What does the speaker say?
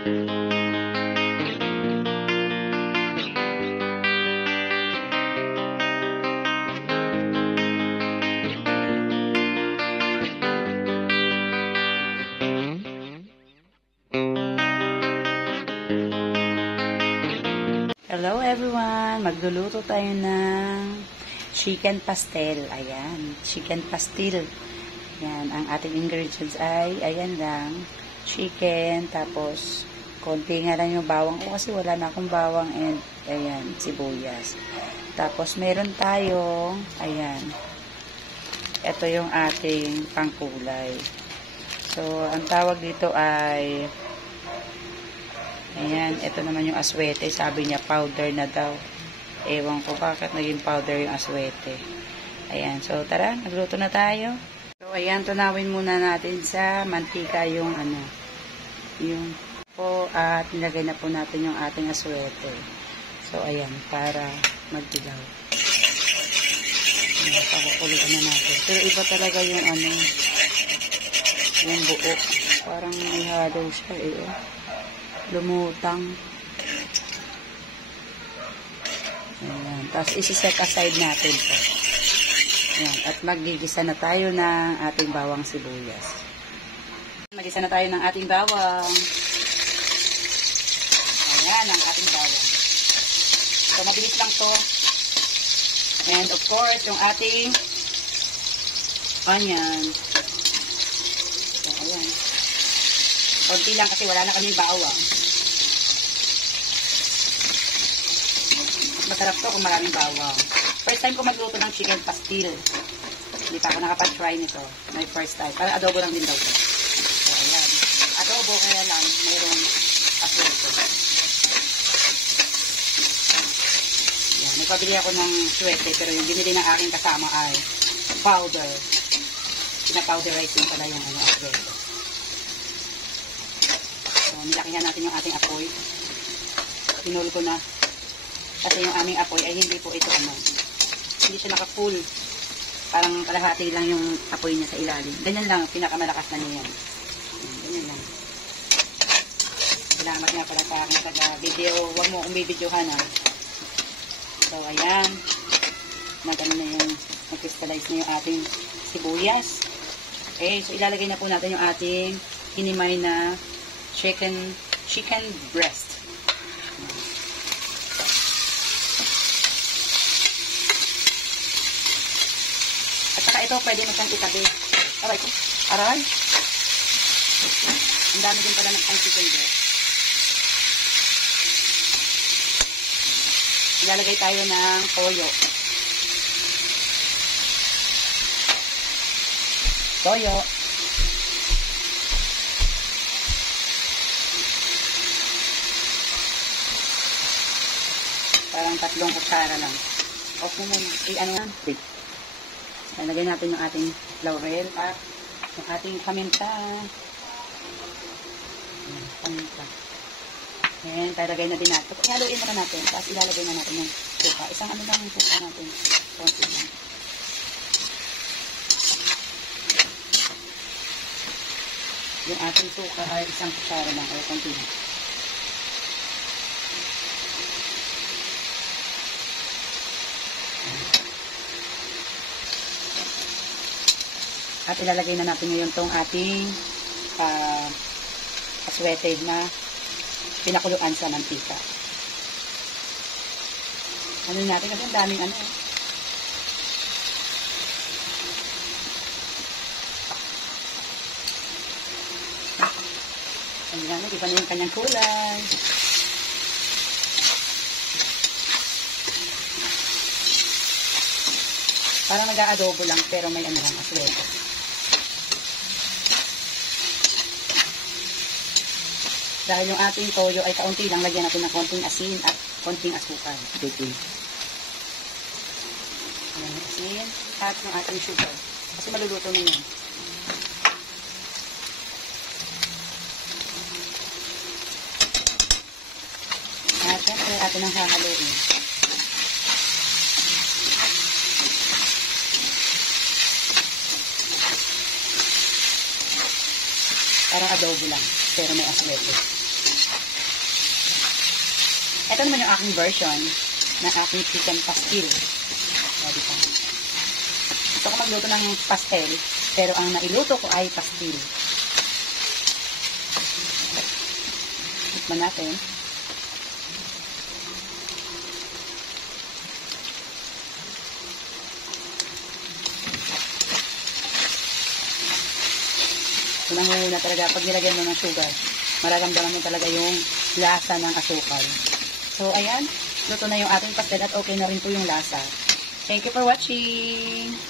Hello everyone! Magluluto tayo ng chicken pastel. Ayan, chicken pastel. Ayan, ang ating ingredients ay, ayan lang, chicken, tapos konti nga lang yung bawang ko kasi wala na akong bawang, and ayan, sibuyas. Tapos meron tayong, ayan, ito yung ating pangkulay. So, ang tawag dito ay, ayan, ito naman yung aswete. Sabi niya powder na daw. Ewan ko bakit naging powder yung aswete. Ayan, so tara, nagluto na tayo. So, ayan, tunawin muna natin sa mantika yung yung po, at nilagay na po natin yung ating aswete. So, ayan, para magdilaw. Ayan, pakukuluan na natin. Pero iba talaga yung yung buo. Parang may halo siya lumutang. Ayan. Tapos isi-set aside natin po. Ayan. At magigisa na tayo ng ating bawang sibuyas. Magisa na tayo ng ating bawang. Ayan ang ating bawang. So, mabilis lang to. And of course, yung ating onion. So, ayan. Konti lang kasi wala na kami bawang. Masarap to kung maraming bawang. First time ko magluto ng chicken pastil. Hindi pa ako nakapag-try nito. My first time. Parang adobo lang din daw to. So, ayan. Adobo kaya lang mayroong aswete. Ayan. Nagpabili ako ng swete, pero yung binili ng aking kasama ay powder. Pina-powderize yung pala yung aswete. So, nilakihan natin yung ating apoy. Pinul ko na. Kasi yung aming apoy ay hindi po ito hindi siya naka-full. Parang kalahati lang yung apoy niya sa ilalim. Ganyan lang, pinakamalakas na niya yan. Ganyan lang. Salamat nga pala sa aking taga-video. Huwag mo akong bibidyohan So, ayan. Magano na yung mag-crystallize na yung ating sibuyas. Okay, so ilalagay na po natin yung ating hinimay na chicken breast. Ito, pwede mo siyang itabi. Alright. Aray. Ang dami din pala ng chicken breast. Ilalagay tayo ng toyo. Toyo. Parang 3 kutsara lang. Off mo muna. Lagay natin yung ating laurel at yung ating paminta. Paminta. Ayan, talagay na din natin. Haluin na natin. Tapos ilalagay na natin yung suka. Isang lang yung suka natin. Konti lang. Yung ating suka ay 1 kutsara lang. O, konti lang. At ilalagay na natin ngayon tong ating aswete na pinakuluan sa mantika. Ano natin kasi ang daming Ayan, iba na yung kanyang kulay. Parang nag-aadobo lang pero may lang aswete. Dahil yung ating toyo ay kaunti lang, lagyan natin ng konting asin at konting asukal. Ayan, asin at yung ating sugar. Kasi maluluto na yun. At syempre, atin ang hahaluin. Parang adobo lang, pero may aswete. Ito naman yung aking version ng aking chicken pastil. Pwede pa. Gusto ko magluto ng pastel, pero ang nailuto ko ay pastil. Tikman natin. Unang-una talaga, pag nilagyan mo ng sugar, mararamdaman mo talaga yung lasa ng asukal. So, ayan. Luto na yung ating pastel at okay na rin po yung lasa. Thank you for watching!